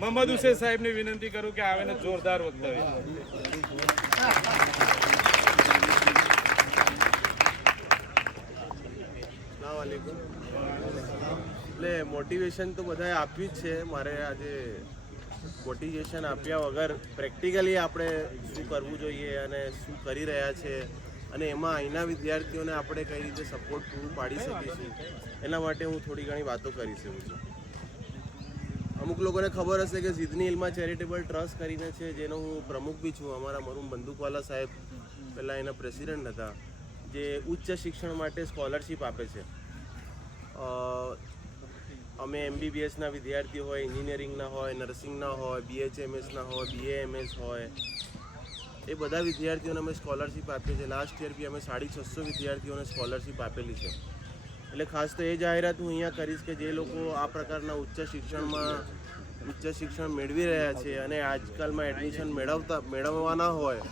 મોહમ્મદ હુસૈન સાહેબને વિનંતી કરું કે આવે ને જોરદાર વક્તવ્ય. એટલે મોટિવેશન તો બધાએ આપ્યું જ છે. મારે આજે મોટિવેશન આપ્યા વગર પ્રેક્ટિકલી આપણે શું કરવું જોઈએ અને શું કરી રહ્યા છે અને એમાં અહીંના વિદ્યાર્થીઓને આપણે કઈ રીતે સપોર્ટ પૂરું પાડી શકીશું એના માટે હું થોડી ઘણી વાતો કરી શકું છું. અમુક લોકોને ખબર હશે કે સિડની હિલમાં ચેરિટેબલ ટ્રસ્ટ કરીને છે, જેનો હું પ્રમુખ બી છું. અમારા મરુમ બંદૂકવાલા સાહેબ પહેલાં એના પ્રેસિડેન્ટ હતા, જે ઉચ્ચ શિક્ષણ માટે સ્કોલરશિપ આપે છે. અમે MBBSના વિદ્યાર્થીઓ હોય, એન્જિનિયરિંગના હોય, નર્સિંગના હોય, BHMSના હોય, BAMS હોય, એ બધા વિદ્યાર્થીઓને અમે સ્કોલરશિપ આપીએ છીએ. લાસ્ટ યર બી અમે 650 વિદ્યાર્થીઓને સ્કોલરશિપ આપેલી છે. એટલે ખાસ તો એ જાહેરાત હું અહીંયા કરીશ કે જે લોકો આ પ્રકારના ઉચ્ચ શિક્ષણ મેળવી રહ્યા છે અને આજકાલમાં એડમિશન મેળવવાના હોય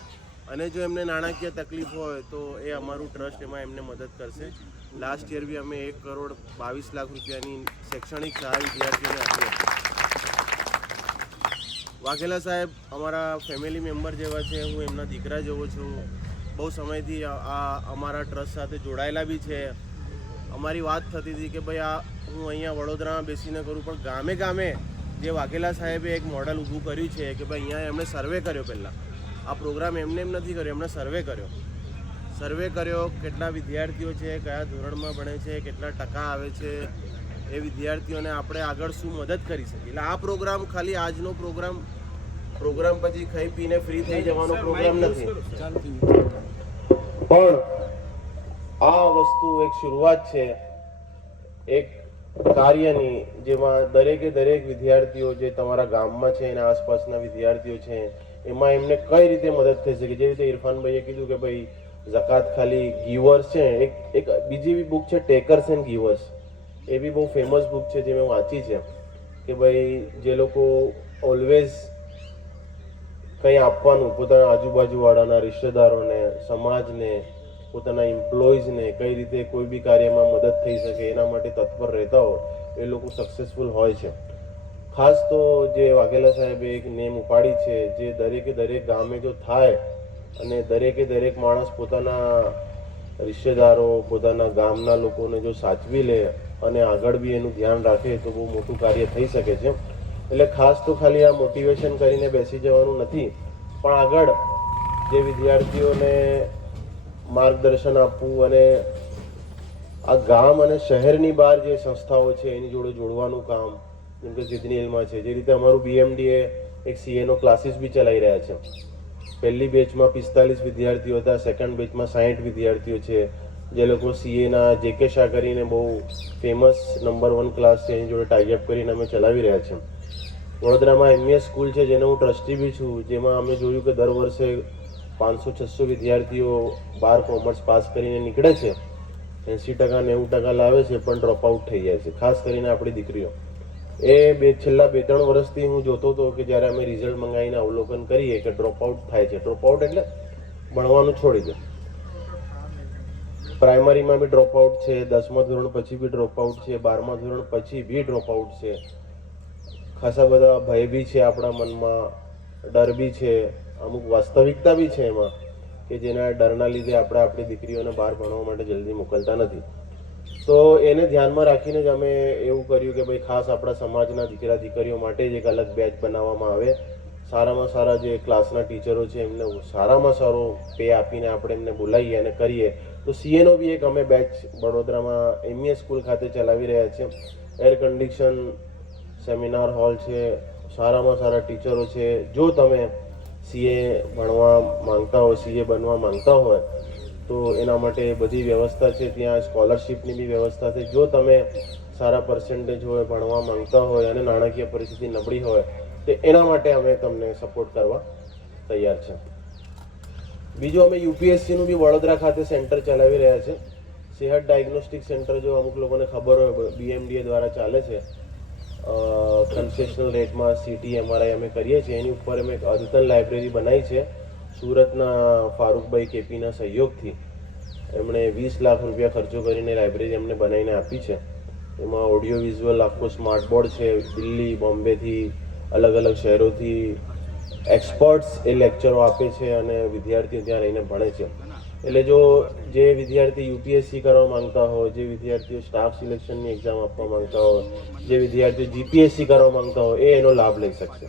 અને જો એમને નાણાકીય તકલીફ હોય તો એ અમારું ટ્રસ્ટ એમાં એમને મદદ કરશે. લાસ્ટ યર બી અમે 1,22,00,000 રૂપિયાની શૈક્ષણિક સહાય વિદ્યાર્થીઓને આપી હતી. વાઘેલા સાહેબ અમારા ફેમિલી મેમ્બર જેવા છે, હું એમના દીકરા જેવો છું. બહુ સમયથી આ અમારા ટ્રસ્ટ સાથે જોડાયેલા બી છે. અમારી વાત થતી હતી કે ભાઈ આ હું અહીંયા વડોદરામાં બેસીને કરું, પણ ગામે ગામે જે વાઘેલા સાહેબે એક મોડલ ઊભું કર્યું છે કે ભાઈ અહીંયા એમણે સર્વે કર્યો. પહેલાં આ પ્રોગ્રામ એમને એમ નથી કર્યો, એમણે સર્વે કર્યો કેટલા વિદ્યાર્થીઓ છે, કયા ધોરણમાં ભણે છે, કેટલા ટકા આવે છે, એ વિદ્યાર્થીઓને આપણે આગળ શું મદદ કરી શકીએ. એટલે આ પ્રોગ્રામ ખાલી આજનો પ્રોગ્રામ પછી ખાઈ પીને ફ્રી થઈ જવાનો પ્રોગ્રામ નથી, પણ આ વસ્તુ એક શરૂઆત છે એક કાર્યની, જેમાં દરેકે દરેક વિદ્યાર્થીઓ જે તમારા ગામમાં છે એના આસપાસના વિદ્યાર્થીઓ છે એમાં એમને કઈ રીતે મદદ થઈ શકે. જે રીતે ઇરફાનભાઈએ કીધું કે ભાઈ ઝકાત ખાલી ગીવર્સ છે. એક બીજી બી બુક છે ટેકર્સ એન્ડ ગીવર્સ, એ બી બહુ ફેમસ બુક છે જે મેં વાંચી છે કે ભાઈ જે લોકો ઓલવેઝ કંઈ આપવાનું પોતાના આજુબાજુવાળાના રિશ્તેદારોને, સમાજને, પોતાના એમ્પ્લોઈઝને કઈ રીતે કોઈ બી કાર્યમાં મદદ થઈ શકે એના માટે તત્પર રહેતા હોય એ લોકો સક્સેસફુલ હોય છે. ખાસ તો જે વાઘેલા સાહેબે એક નેમ ઉપાડી છે, જે દરેકે દરેક ગામે જો થાય અને દરેકે દરેક માણસ પોતાના રિશ્તેદારો, પોતાના ગામના લોકોને જો સાચવી લે અને આગળ બી એનું ધ્યાન રાખે તો બહુ મોટું કાર્ય થઈ શકે છે. એટલે ખાસ તો ખાલી આ મોટિવેશન કરીને બેસી જવાનું નથી, પણ આગળ જે વિદ્યાર્થીઓને માર્ગદર્શન આપવું અને આ ગામ અને શહેરની બહાર જે સંસ્થાઓ છે એની જોડે જોડવાનું કામ, જેમ કે સિડની હિલમાં છે. જે રીતે અમારું BMDA એક CA નો ક્લાસીસ બી ચલાવી રહ્યા છે. પહેલી બેચમાં 45 વિદ્યાર્થીઓ હતા, સેકન્ડ બેચમાં 60 વિદ્યાર્થીઓ છે, જે લોકો CAના JK શાહ કરીને બહુ ફેમસ નંબર 1 ક્લાસ છે એની જોડે ટાઈઅપ કરીને અમે ચલાવી રહ્યા છીએ. વડોદરામાં MES સ્કૂલ છે જેનો હું ટ્રસ્ટી બી છું, જેમાં અમે જોયું કે દર વર્ષે 500-600 વિદ્યાર્થીઓ 12 કોમર્સ પાસ કરીને નીકળે છે, 80%-90% લાવે છે, પણ ડ્રોપ આઉટ થઈ જાય છે. ખાસ કરીને આપણી દીકરીઓ એ છેલ્લા 2-3 વર્ષથી હું જોતો હતો કે જ્યારે અમે રિઝલ્ટ મંગાવીને અવલોકન કરીએ કે ડ્રોપ આઉટ થાય છે. ડ્રોપ આઉટ એટલે ભણવાનું છોડી દે. પ્રાઇમરીમાં બી ડ્રોપ આઉટ છે, 10મા ધોરણ પછી બી ડ્રોપ આઉટ છે, 12મા ધોરણ પછી બી ડ્રોપ આઉટ છે. ખાસા બધા ભય બી છે આપણા મનમાં, ડર બી છે, અમુક વાસ્તવિકતા બી છે એમાં કે જેના ડરના લીધે આપણે આપણી દીકરીઓને બહાર ભણવા માટે જલ્દી મોકલતા નથી. તો એને ધ્યાનમાં રાખીને જ અમે એવું કર્યું કે ભાઈ ખાસ આપણા સમાજના દીકરા દીકરીઓ માટે જ એક અલગ બેચ બનાવવામાં આવે. સારામાં સારા જે ક્લાસના ટીચરો છે એમને સારામાં સારો પે આપીને આપણે એમને બોલાવીએ અને કરીએ. તો CAનો બી એક અમે બેચ વડોદરામાં MES સ્કૂલ ખાતે ચલાવી રહ્યા છીએ. એર કન્ડિશન સેમિનાર હોલ છે, સારામાં સારા ટીચરો છે. જો તમે CA ભણવા માંગતા હોય, CA બનવા માંગતા હોય તો એના માટે બધી વ્યવસ્થા છે. ત્યાં સ્કોલરશિપની બી વ્યવસ્થા છે. જો તમે સારા પર્સન્ટેજ હોય, ભણવા માંગતા હોય અને નાણાકીય પરિસ્થિતિ નબળી હોય તો એના માટે અમે તમને સપોર્ટ કરવા તૈયાર છે. બીજું અમે UPSCનું બી વડોદરા ખાતે સેન્ટર ચલાવી રહ્યા છે. સેહત ડાયગ્નોસ્ટિક સેન્ટર, જો અમુક લોકોને ખબર હોય, BMDA દ્વારા ચાલે છે. કન્સેશનલ રેટમાં CT MRI અમે કરીએ છીએ. એની ઉપર અમે એક અદ્યતન લાઇબ્રેરી બનાવી છે. સુરતના ફારૂકભાઈ KPના સહયોગથી એમણે 20 લાખ રૂપિયા ખર્ચો કરીને લાઇબ્રેરી અમને બનાવીને આપી છે. એમાં ઓડિયો વિઝ્યુઅલ આખો સ્માર્ટ બોર્ડ છે. દિલ્હી, બોમ્બેથી, અલગ અલગ શહેરોથી એક્સપર્ટ્સ એ લેક્ચરો આપે છે અને વિદ્યાર્થીઓ ત્યાં રહીને ભણે છે. એટલે જો જે વિદ્યાર્થી યુપીએસસી કરવા માંગતા હોય, જે વિદ્યાર્થીઓ સ્ટાફ સિલેક્શનની એક્ઝામ આપવા માંગતા હોય, જે વિદ્યાર્થીઓ જીપીએસસી કરવા માંગતા હોય એ એનો લાભ લઈ શકશે.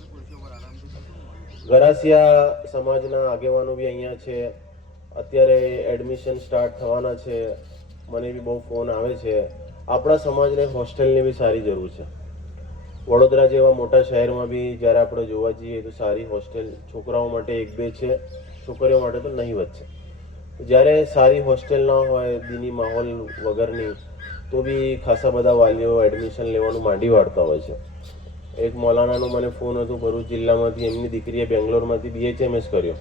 ગરાસિયા સમાજના આગેવાનો બી અહીંયા છે. અત્યારે એડમિશન સ્ટાર્ટ થવાના છે. મને બી બહુ ફોન આવે છે. આપણા સમાજને હોસ્ટેલની બી સારી જરૂર છે. વડોદરા જેવા મોટા શહેરમાં બી જ્યારે આપણે જોવા જઈએ તો સારી હોસ્ટેલ છોકરાઓ માટે 1-2 છે, છોકરીઓ માટે તો નહીવત છે. જ્યારે સારી હોસ્ટેલ ના હોય, દીની માહોલ વગરની, તો બી ખાસા બધા વાલીઓ એડમિશન લેવાનું માંડી વાળતા હોય છે. એક મૌલાનાનો મને ફોન હતો ભરૂચ જિલ્લામાંથી. એમની દીકરીએ બેંગ્લોરમાંથી BHMS કર્યો.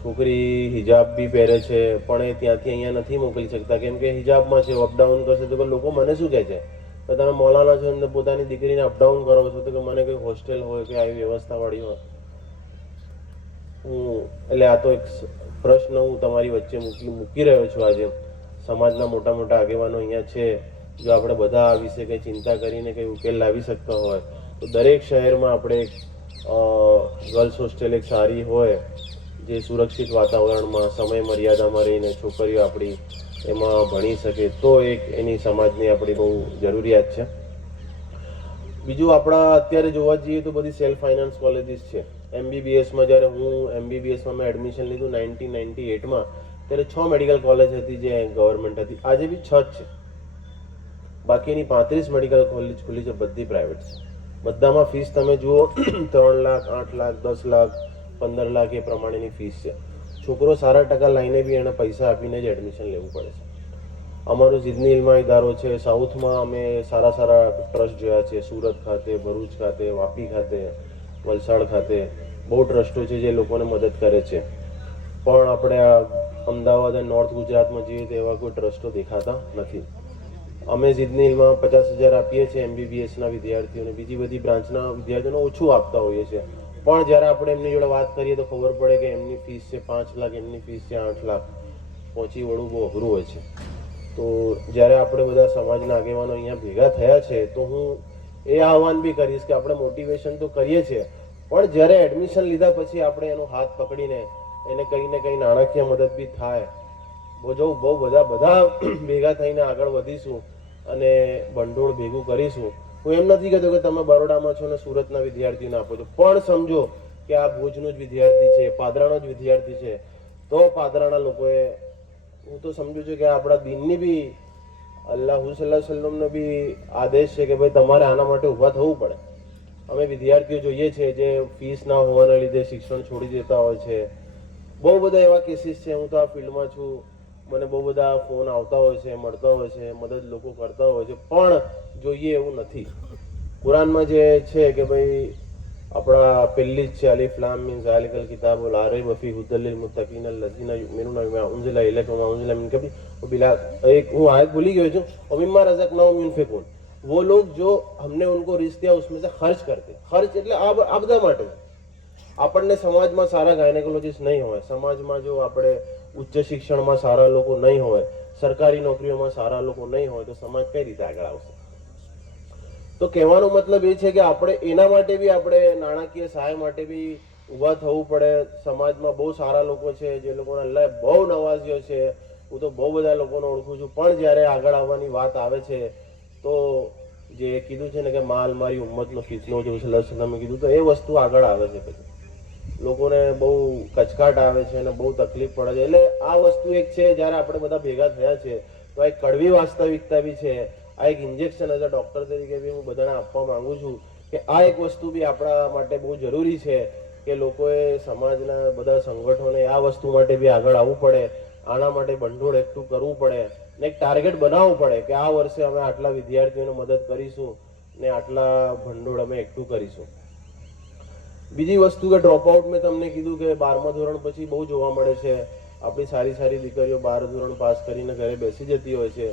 છોકરી હિજાબ બી પહેરે છે પણ એ ત્યાંથી અહીંયા નથી મોકલી શકતા કેમ કે હિજાબમાં છે. અપડાઉન કરશે તો લોકો મને શું કહે છે કે તમે મૌલાના છો અને પોતાની દીકરીને અપડાઉન કરો છો, તો કે મને કોઈ હોસ્ટેલ હોય કે આવી વ્યવસ્થાવાળી હોય. એટલે આ તો એક પ્રશ્ન હું તમારી વચ્ચે મૂકી રહ્યો છું આજે. સમાજના મોટા મોટા આગેવાનો અહીંયા છે. જો આપણે બધા આ વિશે કંઈ ચિંતા કરીને કંઈ ઉકેલ લાવી શકતા હોય તો દરેક શહેરમાં આપણે ગર્લ્સ હોસ્ટેલ એક સારી હોય, જે સુરક્ષિત વાતાવરણમાં સમય મર્યાદામાં રહીને છોકરીઓ આપણી એમાં ભણી શકે, તો એક એની સમાજની આપણી બહુ જરૂરિયાત છે. બીજું આપણા અત્યારે જોવા જઈએ તો બધી સેલ્ફ ફાઇનાન્સ કોલેજીસ છે. MBBSમાં જ્યારે હું MBBSમાં મેં એડમિશન લીધું 1998માં, ત્યારે 6 મેડિકલ કોલેજ હતી જે ગવર્મેન્ટ હતી. આજે બી 6 જ છે. બાકીની 35 મેડિકલ કોલેજ ખુલી છે, બધી પ્રાઇવેટ છે. બધામાં ફીસ તમે જુઓ 3 લાખ, 8 લાખ, 10 લાખ, 15 લાખ એ પ્રમાણેની ફીસ છે. છોકરો સારા ટકા લાઈને બી એને પૈસા આપીને જ એડમિશન લેવું પડે છે. અમારો જીદની ઇલ્મા ઇદારો છે. સાઉથમાં અમે સારા સારા ટ્રસ્ટ જોયા છે. સુરત ખાતે, ભરૂચ ખાતે, વાપી ખાતે, વલસાડ ખાતે બહુ ટ્રસ્ટો છે જે લોકોને મદદ કરે છે. પણ આપણે આ અમદાવાદ અને નોર્થ ગુજરાતમાં જઈએ તો એવા કોઈ ટ્રસ્ટો દેખાતા નથી. અમે જીદની ઇલ્મા 50,000 આપીએ છીએ MBBSના વિદ્યાર્થીઓને. બીજી બધી બ્રાન્ચના વિદ્યાર્થીઓને ઓછું આપતા હોઈએ છીએ. પણ જ્યારે આપણે એમની જોડે વાત કરીએ તો ખબર પડે કે એમની ફીસ છે 5 લાખ, એમની ફીસ છે 8 લાખ. પહોંચી વળવું બહુ અઘરું હોય છે. તો જ્યારે આપણે બધા સમાજના આગેવાનો અહીંયા ભેગા થયા છે તો હું એ આહવાન બી કરીશ કે આપણે મોટિવેશન તો કરીએ છીએ, પણ જ્યારે એડમિશન લીધા પછી આપણે એનો હાથ પકડીને એને કંઈ ને કંઈ નાણાકીય મદદ બી થાય, બહુ બધા ભેગા થઈને આગળ વધીશું અને ભંડોળ ભેગું કરીશું. હું એમ નથી કહેતો કે તમે બરોડામાં છો ને સુરતના વિદ્યાર્થીઓને આપો છો, પણ સમજો કે આ ભુજનો જ વિદ્યાર્થી છે, પાદરાનો જ વિદ્યાર્થી છે, તો પાદરાના લોકોએ, હું તો સમજુ છું કે આપણા દીનની બી અલ્લાહ સલ્લમનો બી આદેશ છે કે ભાઈ તમારે આના માટે ઊભા થવું પડે. અમે વિદ્યાર્થીઓ જોઈએ છીએ જે ફીસ ના હોવાના લીધે શિક્ષણ છોડી દેતા હોય છે. બહુ બધા એવા કેસીસ છે. હું તો આ ફિલ્ડમાં છું, મને બહુ બધા ફોન આવતા હોય છે, મળતા હોય છે, મદદ લોકો કરતા હોય છે, પણ જોઈએ એવું નથી. કુરાનમાં જે છે કે ભાઈ આપણા પહેલી જ છે અલીફ લામ મીમ ઝાલિકલ કિતાબુ લા રૈબ ફીહ હુદલ લિલ મુત્તકીન અલ્લઝીના યુમિનૂના બિમા ઉન્ઝિલા ઇલૈકા વમા ઉન્ઝિલા મિન કબલિક વબિલ એક હું आयत भूली गया हूँ, वमिम्मा रज़क़नाहुम युनफ़िक़ून, वो लोग जो हमने उनको रिज़्क़ दिया उसमें से खर्च करते. खर्च એટલે આ બધા માટે. આપણને સમાજમાં સારા ગાયનેકોલોજીસ્ટ નહીં હોય, સમાજમાં જો આપણે ઉચ્ચ શિક્ષણમાં સારા લોકો નહીં હોય, સરકારી નોકરીઓમાં સારા લોકો નહીં હોય તો સમાજ કઈ રીતે આગળ આવશે? તો કહેવાનો મતલબ એ છે કે આપણે એના માટે બી આપણે નાણાકીય સહાય માટે બી ઊભા થવું પડે. સમાજમાં બહુ સારા લોકો છે જે લોકોને અલ્લાહે બહુ નવાજ્યો છે. હું તો બહુ બધા લોકોને ઓળખું છું, પણ જ્યારે આગળ આવવાની વાત આવે છે તો જે કીધું છે ને કે માલ મારી ઉમ્મતનો ફિતનો છે, તમે કીધું તો એ વસ્તુ આગળ આવે છે. પછી લોકોને બહુ કચકાટ આવે છે અને બહુ તકલીફ પડે છે. એટલે આ વસ્તુ એક છે, જ્યારે આપણે બધા ભેગા થયા છે તો આ એક કડવી વાસ્તવિકતા બી છે. આ એક ઇન્જેક્શન એઝ અ ડૉક્ટર તરીકે બી હું બધાને આપવા માંગુ છું કે આ એક વસ્તુ બી આપણા માટે બહુ જરૂરી છે કે લોકોએ, સમાજના બધા સંગઠનોને આ વસ્તુ માટે બી આગળ આવવું પડે. આના માટે ભંડોળ એકઠું કરવું પડે ને એક ટાર્ગેટ બનાવવું પડે કે આ વર્ષે અમે આટલા વિદ્યાર્થીઓને મદદ કરીશું ને આટલા ભંડોળ અમે એકઠું કરીશું. બીજી વસ્તુ કે ડ્રોપ આઉટ મેં તમને કીધું કે 12મા ધોરણ પછી બહુ જોવા મળે છે. આપણી સારી સારી દીકરીઓ 12 ધોરણ પાસ કરીને ઘરે બેસી જતી હોય છે.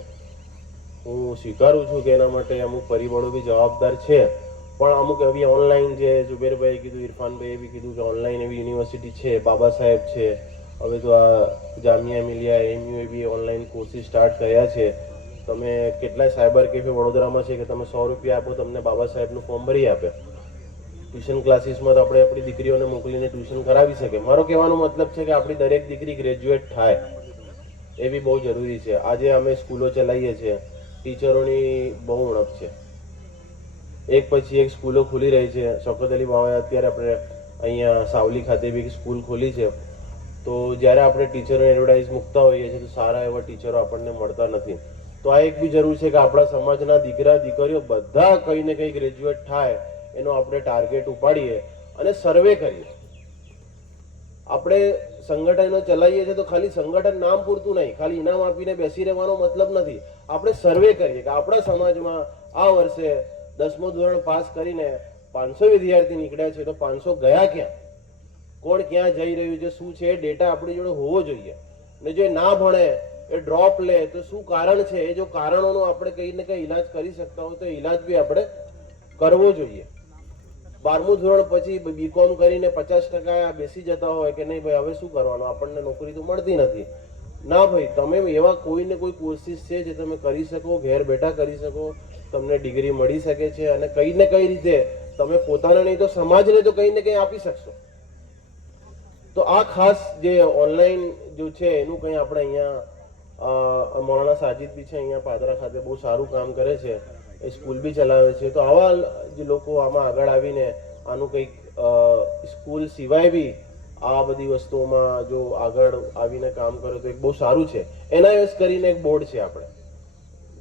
હું સ્વીકારું છું કે એના માટે અમુક પરિબળો બી જવાબદાર છે, પણ અમુક એવી ઓનલાઈન, જે ઝુબેરભાઈએ કીધું, ઇરફાનભાઈએ બી કીધું કે ઓનલાઈન એવી યુનિવર્સિટી છે, બાબા સાહેબ છે, હવે તો આ જામિયા મિલિયા AMU બી ઓનલાઈન કોર્સીસ સ્ટાર્ટ કર્યા છે. તો તમે કેટલાય સાયબર કેફે વડોદરામાં છે કે તમે 100 રૂપિયા આપો તમને બાબા સાહેબનું ફોર્મ ભરી આપે. ટ્યુશન ક્લાસીસમાં તો આપણે આપણી દીકરીઓને મોકલીને ટ્યુશન કરાવી શકીએ. મારો કહેવાનો મતલબ છે કે આપણી દરેક દીકરી ગ્રેજ્યુએટ થાય એ બી બહુ જરૂરી છે. આજે અમે સ્કૂલો ચલાવીએ છીએ, ટીચરોની બહુ ઉણપ છે. એક પછી એક સ્કૂલો ખુલી રહી છે. શૌકત અલી બાવાએ અત્યારે આપણે અહીંયા સાવલી ખાતે બી એક સ્કૂલ ખોલી છે. તો જ્યારે આપણે ટીચરો એડવર્ટાઇઝ મૂકતા હોઈએ છીએ તો સારા એવા ટીચરો આપણને મળતા નથી. તો આ એક બી જરૂર છે કે આપણા સમાજના દીકરા દીકરીઓ બધા કંઈ ને કંઈ ગ્રેજ્યુએટ થાય એનો આપણે ટાર્ગેટ ઉપાડીએ અને સર્વે કરીએ. આપણે સંગઠનો ચલાવીએ છીએ તો ખાલી સંગઠન નામ પૂરતું નહીં, ખાલી ઇનામ આપીને બેસી રહેવાનો મતલબ નથી. આપણે સર્વે કરીએ કે આપણા સમાજમાં આ વર્ષે 10મું ધોરણ પાસ કરીને 500 વિદ્યાર્થી નીકળ્યા છે તો 500 ગયા ક્યાં, કોણ ક્યાં જઈ રહ્યું છે, શું છે, એ ડેટા આપણી જોડે હોવો જોઈએ. ને જો ના ભણે એ ડ્રોપ લે તો શું કારણ છે, એ જો કારણોનો આપણે કંઈ ને કંઈ ઇલાજ કરી શકતા હોય તો ઇલાજ બી આપણે કરવો જોઈએ. 12મું ધોરણ પછી બીકોમ કરીને 50% બેસી જતા હોય કે નહીં ભાઈ હવે શું કરવાનું, આપણને નોકરી તો મળતી નથી. ના ભાઈ, તમે એવા કોઈ ને કોઈ કોર્સિસ છે જે તમે કરી શકો, ઘેર બેઠા કરી શકો, તમને ડિગ્રી મળી શકે છે અને કઈ ને કઈ રીતે તમે પોતાને નહીં તો સમાજને તો કંઈ ને કંઈ આપી શકશો. તો આ ખાસ જે ઓનલાઈન જો છે એનું કંઈ આપણે અહીંયા મૌલાના સાજિદ બી છે અહીંયા પાદરા ખાતે બહુ સારું કામ કરે છે, એ સ્કૂલ બી ચલાવે છે. તો આવા જે લોકો આમાં આગળ આવીને આનું કંઈક સ્કૂલ સિવાય બી આ બધી વસ્તુઓમાં જો આગળ આવીને કામ કરે તો એક બહુ સારું છે. NIS કરીને એક બોર્ડ છે આપણે,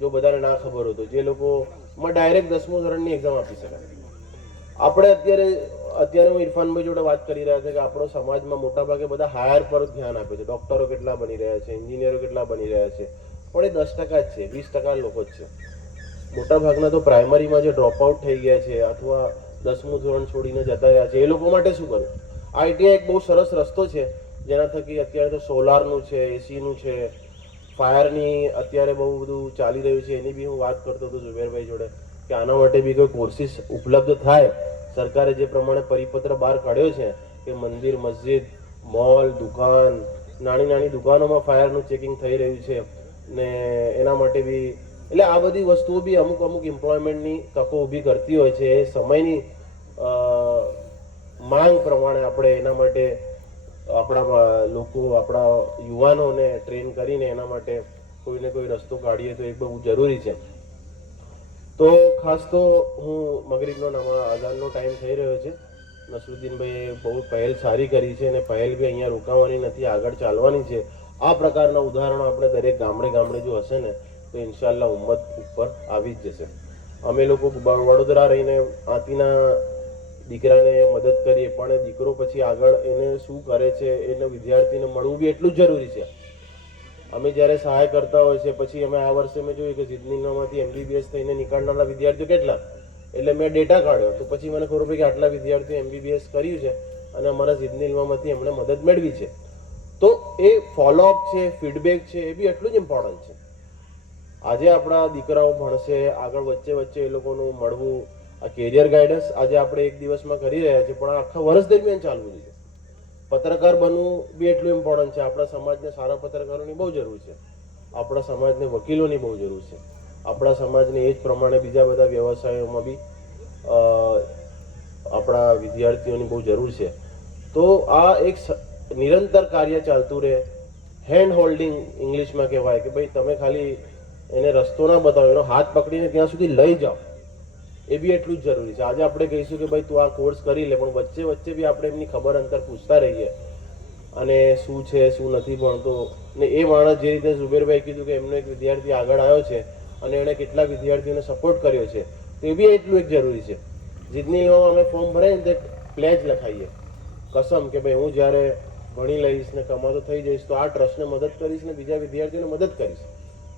જો બધાને ના ખબર હોય તો, જે લોકોમાં ડાયરેક્ટ 10મું ધોરણની એક્ઝામ આપી શકાય. આપણે અત્યારે હું ઇરફાનભાઈ જોડે વાત કરી રહ્યા છે કે આપણો સમાજમાં મોટાભાગે બધા હાયર પર ધ્યાન આપે છે. ડોક્ટરો કેટલા બની રહ્યા છે, એન્જિનિયરો કેટલા બની રહ્યા છે, પણ એ 10% જ છે, 20% લોકો જ છે. મોટાભાગના તો પ્રાઇમરીમાં જે ડ્રોપ આઉટ થઈ ગયા છે અથવા 10મું ધોરણ છોડીને જતા રહ્યા છે એ લોકો માટે શું કરવું? ITI એક બહુ સરસ રસ્તો છે જેના થકી અત્યારે તો સોલારનું છે, એસીનું છે, ફાયરની અત્યારે બહુ બધું ચાલી રહ્યું છે. એની બી હું વાત કરતો હતો ઝુબેરભાઈ જોડે કે આના માટે બી કોઈ કોર્સિસ ઉપલબ્ધ થાય. સરકારે જે પ્રમાણે પરિપત્ર બહાર કાઢ્યો છે કે મંદિર, મસ્જિદ, મોલ, દુકાન, નાની દુકાનોમાં ફાયરનું ચેકિંગ થઈ રહ્યું છે ને એના માટે બી, એટલે આ બધી વસ્તુઓ બી અમુક એમ્પ્લોયમેન્ટની તકો ઊભી કરતી હોય છે. એ સમયની માંગ પ્રમાણે આપણે એના માટે આપણા લોકો, આપણા યુવાનોને ટ્રેન કરીને એના માટે કોઈને કોઈ રસ્તો કાઢીએ તો એ બહુ જરૂરી છે. તો ખાસ તો હું મગરીબનો અઝાનનો ટાઈમ થઈ રહ્યો છે. નસરુદ્દીનભાઈએ બહુ પહેલ સારી કરી છે અને પહેલ બી અહીંયા રોકાવાની નથી, આગળ ચાલવાની છે. આ પ્રકારના ઉદાહરણો આપણે દરેક ગામડે જો હશે ને તો ઇન્શાલ્લાહ ઉમ્મત ઉપર આવી જ જશે. અમે લોકો વડોદરા રહીને આતિના દીકરાને મદદ કરીએ, પણ એ દીકરો પછી આગળ એને શું કરે છે એને વિદ્યાર્થીને મળવું બી એટલું જ જરૂરી છે. અમે જ્યારે સહાય કરતા હોય છે પછી અમે આ વર્ષે મેં જોયું કે ઝિદનીમાંથી MBBS થઈને નીકળનારા વિદ્યાર્થીઓ કેટલા, એટલે મેં ડેટા કાઢ્યો તો પછી મને ખબર પડી કે આટલા વિદ્યાર્થીઓ MBBS કર્યું છે અને અમારા ઝિદનીમાંથી એમણે મદદ મેળવી છે. તો એ ફોલોઅપ છે, ફીડબેક છે, એ બી એટલું જ ઇમ્પોર્ટન્ટ છે. આજે આપણા દીકરાઓ ભણશે, આગળ વચ્ચે એ લોકોનું મળવું, આ કેરિયર ગાઈડન્સ આજે આપણે એક દિવસમાં કરી રહ્યા છીએ પણ આખા વર્ષ દરમિયાન ચાલવું જોઈએ. પત્રકાર બનવું બી એટલું ઇમ્પોર્ટન્ટ છે. આપણા સમાજને સારા પત્રકારોની બહુ જરૂર છે, આપણા સમાજને વકીલોની બહુ જરૂર છે, આપણા સમાજને એ જ પ્રમાણે બીજા બધા વ્યવસાયોમાં બી આપણા વિદ્યાર્થીઓની બહુ જરૂર છે. તો આ એક નિરંતર કાર્ય ચાલતું રહે. હેન્ડ હોલ્ડિંગ ઇંગ્લિશમાં કહેવાય કે ભાઈ તમે ખાલી એને રસ્તો ના બતાવો, એનો હાથ પકડીને ત્યાં સુધી લઈ જાઓ, એ બી એટલું જ જરૂરી છે. આજે આપણે કહીશું કે ભાઈ તું આ કોર્સ કરી લે, પણ વચ્ચે બી આપણે એમની ખબર અંતર પૂછતા રહીએ અને શું છે શું નથી ભણતો. ને એ માણસ જે રીતે ઝુબેરભાઈ કીધું કે એમનો એક વિદ્યાર્થી આગળ આવ્યો છે અને એણે કેટલા વિદ્યાર્થીઓને સપોર્ટ કર્યો છે, તો એ બી એટલું એક જરૂરી છે. જીતનીમાં અમે ફોર્મ ભરાઈને તે પ્લેજ લખાઈએ, કસમ કે ભાઈ હું જ્યારે ભણી લઈશ ને કમાતો થઈ જઈશ તો આ ટ્રસ્ટને મદદ કરીશ ને બીજા વિદ્યાર્થીઓને મદદ કરીશ.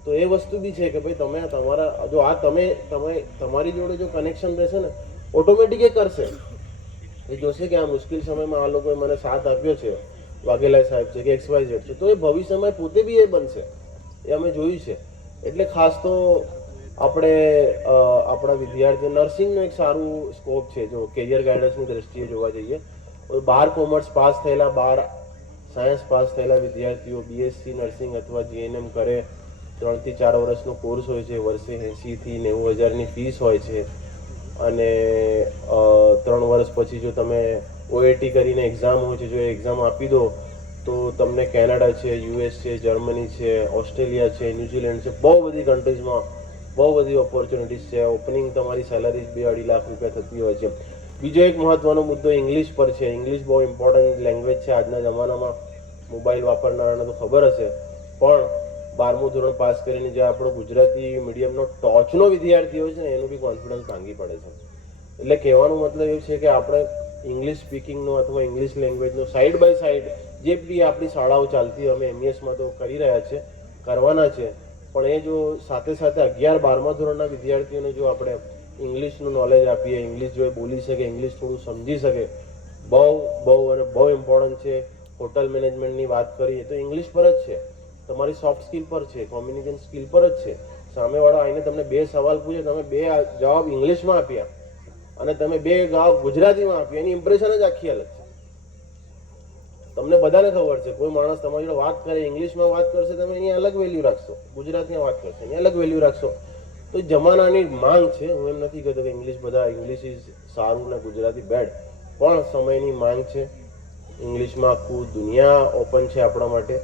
તો એ વસ્તુ બી છે કે ભાઈ તમે તમારા જો આ તમે તમારી જોડે જો કનેક્શન રહેશે ને ઓટોમેટિક એ કરશે. એ જોશે કે આ મુશ્કેલ સમયમાં આ લોકોએ મને સાથ આપ્યો છે, વાઘેલા સાહેબ છે કે XYZ છે, તો એ ભવિષ્યમાં પોતે બી એ બનશે. એ અમે જોયું છે. એટલે ખાસ તો આપણે આપણા વિદ્યાર્થીઓ, નર્સિંગનો એક સારું સ્કોપ છે જો કેરિયર ગાઈડન્સની દ્રષ્ટિએ જોવા જઈએ. 12 કોમર્સ પાસ થયેલા, 12 સાયન્સ પાસ થયેલા વિદ્યાર્થીઓ BSc નર્સિંગ અથવા GNM કરે 3 થી 4 વર્ષનો કોર્સ હોય છે, વર્ષે 80 થી 90 હજારની ફીસ હોય છે. અને 3 વર્ષ પછી જો તમે OAT કરીને એક્ઝામ હોય છે, જો એ એક્ઝામ આપી દો તો તમને કેનેડા છે, US છે, જર્મની છે, ઓસ્ટ્રેલિયા છે, ન્યુઝીલેન્ડ છે, બહુ બધી કન્ટ્રીઝમાં બહુ બધી ઓપોર્ચ્યુનિટીઝ છે. ઓપનિંગ તમારી સેલરી 2-2.5 લાખ રૂપિયા થતી હોય છે. બીજો એક મહત્વનો મુદ્દો ઇંગ્લિશ પર છે. ઇંગ્લિશ બહુ ઇમ્પોર્ટન્ટ લેંગ્વેજ છે આજના જમાનામાં. મોબાઈલ વાપરનારાને તો ખબર હશે, પણ 12મું ધોરણ પાસ કરીને જે આપણો ગુજરાતી મીડિયમનો ટોચનો વિદ્યાર્થી હોય છે ને એનું બી કોન્ફિડન્સ ભાંગી પડે છે. એટલે કહેવાનો મતલબ એ છે કે આપણે ઇંગ્લિશ સ્પીકિંગનો અથવા ઇંગ્લિશ લેંગ્વેજનો સાઈડ બાય સાઈડ જે બી આપણી શાળાઓ ચાલતી હોય, અમે MESમાં તો કરી રહ્યા છે, કરવાના છે, પણ એ જો સાથે સાથે 11-12મા ધોરણના વિદ્યાર્થીઓને જો આપણે ઇંગ્લિશનું નોલેજ આપીએ, ઇંગ્લિશ જો એ બોલી શકે, ઇંગ્લિશ થોડું સમજી શકે, બહુ ઇમ્પોર્ટન્ટ છે. હોટલ મેનેજમેન્ટની વાત કરીએ તો ઇંગ્લિશ પર જ છે, તમારી સોફ્ટ સ્કિલ પર છે, કોમ્યુનિકેશન સ્કિલ પર જ છે. સામેવાળો આવીને તમને 2 સવાલ પૂછે, તમે 2 જવાબ ઇંગ્લિશમાં આપ્યા અને તમે 2 જવાબ ગુજરાતીમાં આપ્યા, એની ઇમ્પ્રેશન જ આખી અલગ છે. તમને બધાને ખબર છે, કોઈ માણસ તમારી જોડે વાત કરે, ઇંગ્લિશમાં વાત કરશે, તમે એની અલગ વેલ્યુ રાખશો, ગુજરાતીમાં વાત કરશે એની અલગ વેલ્યુ રાખશો. તો જમાનાની માંગ છે. હું એમ નથી કહેતો કે ઇંગ્લિશ ઇઝ સારું ને ગુજરાતી બેડ, પણ સમયની માંગ છે. ઇંગ્લિશમાં આખું દુનિયા ઓપન છે આપણા માટે.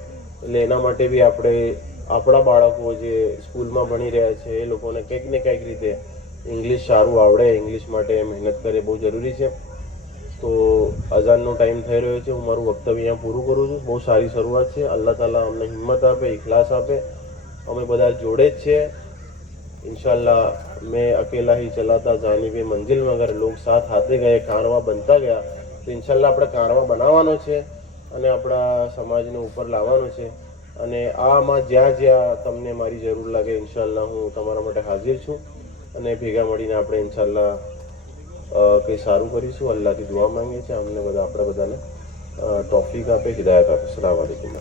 એટલે એના માટે બી આપણે આપણા બાળકો જે સ્કૂલમાં ભણી રહ્યા છે એ લોકોને કંઈક ને કંઈક રીતે ઇંગ્લિશ સારું આવડે, ઇંગ્લિશ માટે મહેનત કરે, બહુ જરૂરી છે. તો અઝાનનો ટાઈમ થઈ રહ્યો છે. હું મારું વક્તવ્ય અહીંયા પૂરું કરું છું. બહુ સારી શરૂઆત છે. અલ્લાહ તાલા અમને હિંમત આપે, ઇખલાસ આપે. અમે બધા જોડે જ છે. इंशाल्लाह मैं अकेला ही चला था जानिबे मंजिल में, अगर लोग साथ आते गए, કારવા બનતા ગયા, તો ઇન્શાલ્લાહ આપણે કારવા બનાવવાનો છે અને આપણા સમાજને ઉપર લાવવાનો છે. અને આમાં જ્યાં જ્યાં તમને મારી જરૂર લાગે ઇન્શાલ્લાહ હું તમારા માટે હાજર છું અને ભેગા મળીને આપણે ઇન્શાલ્લાહ કંઈ સારું કરીશું. અલ્લાહથી દુઆ માંગીએ છીએ, અમને બધા આપણે બધાને તૌફીક આપે, હિદાયત આપે. અસ્સલામુ અલૈકુમ.